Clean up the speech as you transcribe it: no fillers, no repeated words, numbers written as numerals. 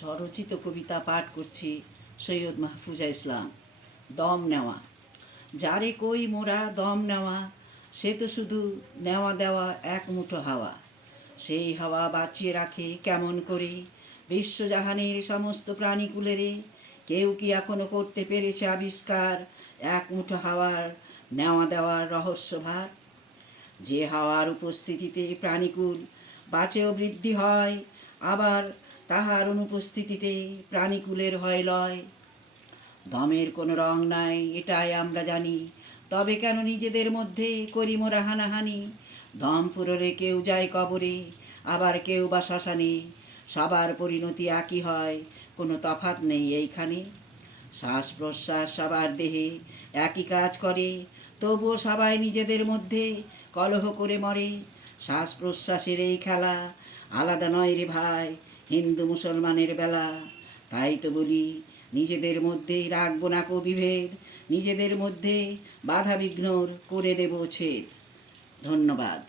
স্বরচিত কবিতা পাঠ করছি সৈয়দ মাহফুজা ইসলাম। দম নেওয়া। যারে কই মোরা দম নেওয়া, সে তো শুধু নেওয়া দেওয়া এক মুঠো হাওয়া। সেই হাওয়া বাঁচিয়ে রাখে কেমন করে বিশ্বজাহানের সমস্ত প্রাণীকুলেরে। কেউ কি এখনো করতে পেরেছে আবিষ্কার এক মুঠো হাওয়ার নেওয়া দেওয়ার রহস্যভার? যে হাওয়ার উপস্থিতিতে প্রাণীকুল বাঁচে ও বৃদ্ধি হয়, আবার তাহার অনুপস্থিতিতে প্রাণীকুলের হয় লয়। দমের কোনো রং নাই এটাই আমরা জানি, তবে কেন নিজেদের মধ্যে করি মোরা হানাহানি? দম ফুরলে কেউ যায় কবরে, আবার কেউ বা শ্মশানে। সবার পরিণতি একই হয়, কোনো তফাৎ নেই এইখানে। শ্বাস প্রশ্বাস সবার দেহে একই কাজ করে, তবুও সবাই নিজেদের মধ্যে কলহ করে মরে। শ্বাস প্রশ্বাসের এই খেলা আলাদা নয় রে ভাই, হিন্দু মুসলমানের বেলা। তাই তো বলি, নিজেদের মধ্যেই রাখবো না কো বিভেদ, নিজেদের মধ্যে বাধা বিঘ্নর করে দেব ছেদ। ধন্যবাদ।